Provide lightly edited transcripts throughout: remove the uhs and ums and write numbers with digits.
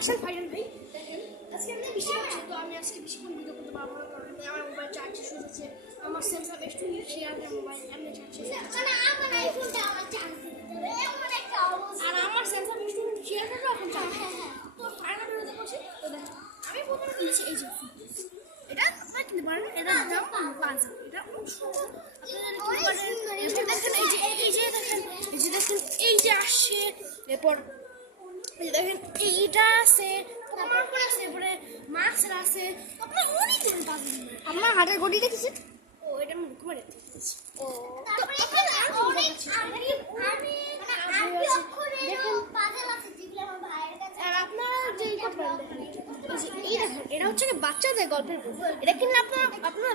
আসেন ফাইনাল ভাই দেখেন আজকে আমি বেশি হচ্ছে তো আমি আজকে বেশিক্ষণ ভিডিও করতে পারবো না কারণ আমার মোবাইল চার্জ শেষ হয়ে যাচ্ছে আমার স্যামসাং S20 শেয়ার মোবাইল এমনি চার্জ শেষ হয়ে যাচ্ছে আমার আইফোনটা আমার চার্জ দিতে হবে এমন একটা অবস্থা আর আমার স্যামসাং S20 শেয়ার করলে এখন চার্জ তো ফাইনাল ভিডিওতে করছি তো দেখেন আমি প্রথমে কিনেছি এই যে এটা আপনারা কিনতে পারেন এটার দাম 5,000 এটা অনেক সুন্দর দেখেন এই যে দেখেন এই যে আসছে এরপর দেখেন এইটা আছে আমার পরে আছে এরপরে মাস্ক আছে আপনার অনেক দিন পাবেন আপনার হাতের গড়ি দেখেছেন ও এটা আমি ঘুরে দেখতেছি ও তারপরে এখানে অনেক আমি অক্ষরে পাজল আছে যেগুলো আমার ভাইয়ের কাছে আর আপনারা যে এই দেখেন এটা হচ্ছে কি বাচ্চাদের গল্পের বই এটা কিনলে আপনারা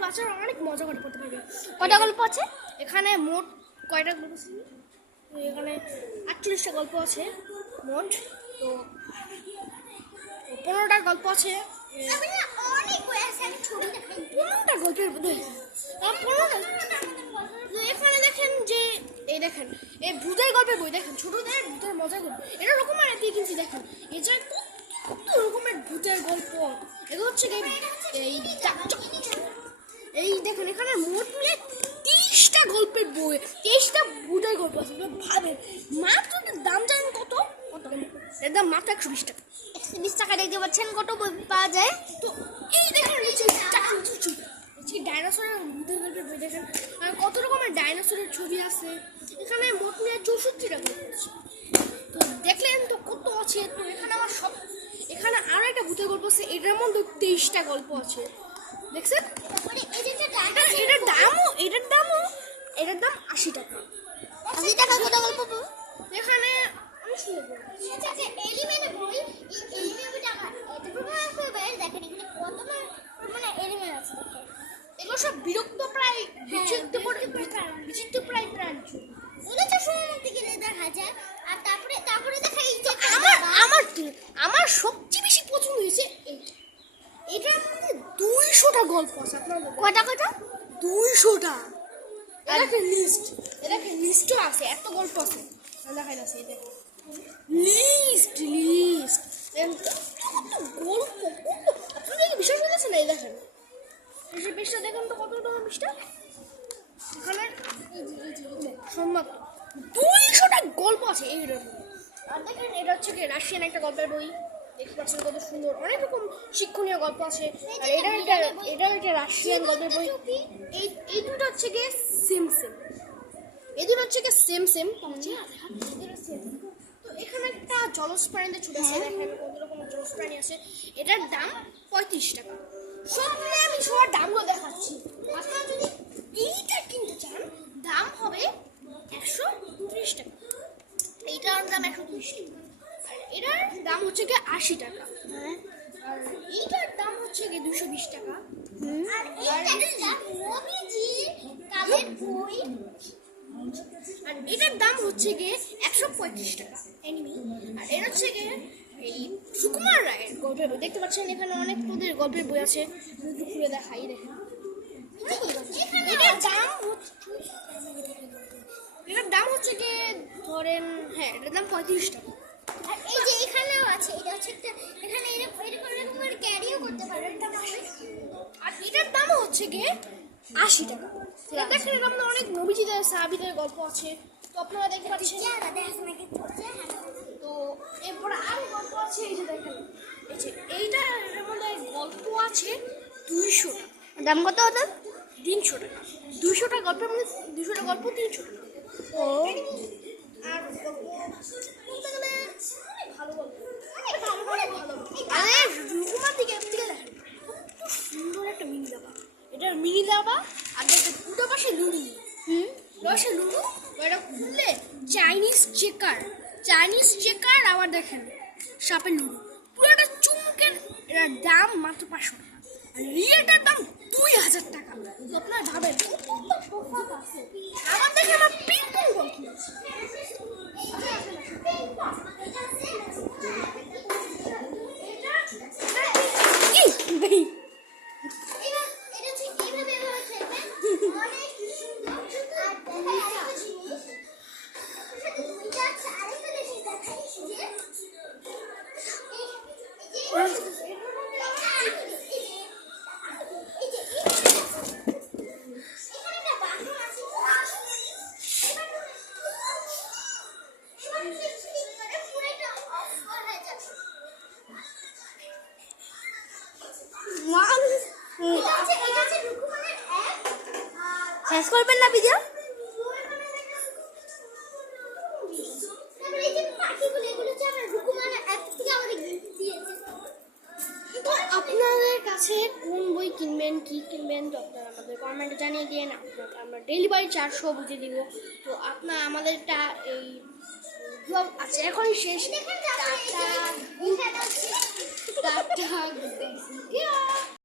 বাচ্চারা অনেক মজা করে পড়তে পারবে কয়টা গল্প আছে এখানে মোট কয়টা গল্প আছে এখানে 48টা গল্প আছে মোট তো 15টা গল্প আছে আমি না অনেক বই আছে আমি ছবি দেখাই 15টা গল্পের বই 15টা এখানে দেখেন যে এই দেখেন এই ভূতের গল্পের বই দেখেন ছোটদের ভূতের মজা করে এটা রকমের দিয়ে কিনছি দেখেন এই যে কত রকমের ভূতের গল্প এগুলো হচ্ছে এই দেখেন এখানে মোট মিলে 30টা গল্পের বই 30টা ভূতের গল্প আছে ভাবেন মাত্র দাম জানেন কত এর দাম মাত্র 120 টাকা 120 টাকা দেখতে পাচ্ছেন কত বই পাওয়া যায় তো এই দেখেন ডাইনোসরের ভূতের গল্পের বই দেখেন কত রকমের ডাইনোসরের ছবি আছে এখানে মোট মিলে 64টা গল্প আছে তো দেখলেন তো কত আছে তো এখানে আমার সব এখানে আরো একটা ভূতের গল্প আছে এটার মধ্যে 23টা গল্প আছে দেখছেন তারপরে এই যে এটার দাম 80 টাকা 80 টাকা কত গল্প পাবো এখানে আচ্ছা এলিমেন্ট বই এই এলিমেন্ট বইটা আমার এটা প্রমাণ করবে দেখেন এখানে কত মানে এলিমেন্ট আছে দেখেন এগুলো সব বিরক্ত প্রায় বিচিত্র প্রায় প্রাণ ওগুলো তো সময় গেলে দেখা যায় আর তারপরে দেখা এই যে আমার সবচেয়ে বেশি পছন্দ হয়েছে এটার মধ্যে 200টা গল্প আছে আপনার কয়টা 200টা এটা লিস্টও আছে এত গল্প আছে দেখাই যাচ্ছে দেখো লিস্ট গল্প আপনারা কি বিশ্বাস করেছেন এই দেখেন এই বিষটা দেখুন তো কত টাকা বিষটা এখানে সম্মত 200টা গল্প আছে এইটার মধ্যে আর দেখেন এটা হচ্ছে কি রাশিয়ান একটা গল্পের বই দেখতে পাচ্ছেন কত সুন্দর অনেক রকম শিক্ষণীয় গল্প আছে আর এটা একটা রাশিয়ান গল্পের বই এই দুটো হচ্ছে কি সেম এই দুটো হচ্ছে কি সেম তো এখানে একটা জলজ প্রাণীদের ছবি আছে দেখেন কত রকমের জলজ প্রাণী আছে এটার দাম 35 টাকা সব মিলে আমি সবার দামগুলো দেখাচ্ছি আপনারা যদি এইটা কিনতে চান দাম হবে 130 টাকা এইটার দাম 130 টাকা আর এটার দাম হচ্ছে কি 80 টাকা আর এইটার দাম হচ্ছে কি 220 টাকা আর এইটার দাম নবীজির কালের বই আর এটার দাম হচ্ছে গিয়ে 135 টাকা এনিমি আর এটা হচ্ছে গিয়ে এই সুকুমার রায়ের গল্পের বই দেখতে পাচ্ছেন এখানে অনেক তোদের গল্পের বই আছে খুলে দেখাই দেখেন এটার দাম হচ্ছে গিয়ে ধরেন হ্যাঁ এটার দাম 35 টাকা আর এই যে এখানেও আছে এটা হচ্ছে একটা এখানে এরকম করে ক্যারিও করতে পারো আর এটার দাম হচ্ছে গিয়ে 80 টাকা দেখেন এর মধ্যে অনেক নবীজিদের সাহাবীদের গল্প আছে তো আপনারা দেখতে পাচ্ছেন তো এরপর আরো গল্প আছে এই যে দেখেন এই যে এইটার মধ্যে গল্প আছে 200 টাকা দাম কত হতো 300 টাকা 200টা গল্পের মধ্যে 200টা গল্প 300 টাকা ও আর বলতে গেলে ভালো গল্প অনেক ভালো আরে রুকুমার দিকে দেখেন খুব সুন্দর একটা মিনি দাবা এটা মিনি দাবা আর দেখেন দুটো পাশে লুডু পাশে লুডু এটা খুললে চাইনিজ চেকার আবার দেখেন সাপের লুডু পুরোটা চুমকের এটার দাম মাত্র 500 টাকা আর রিয়েটার দাম 2000 টাকা তো আপনারা ভাবেন আমার দেখে আমার পিং পং বল কিনেছে এটা হচ্ছে রুকুমানের অ্যাপ। শেষ করবেন না ভিডিও? তারপরে এই যে পাখিগুলো, এগুলো হচ্ছে আমার রুকুমানের অ্যাপ থেকে আমাদের গিফট দিয়েছে। তো আপনাদের কাছে কোন বই কিনবেন, কি কিনবেন, তো আপনারা আমাদের কমেন্টে জানিয়ে দিন। আপনাকে আমরা ডেলিভারি চার্জ সহ বুঝিয়ে দিব। তো আপনার আমাদেরটা এই ব্লগ আছে এখনই শেষ। দেখেন তারপরে এই যে এখানে হচ্ছে টাটা।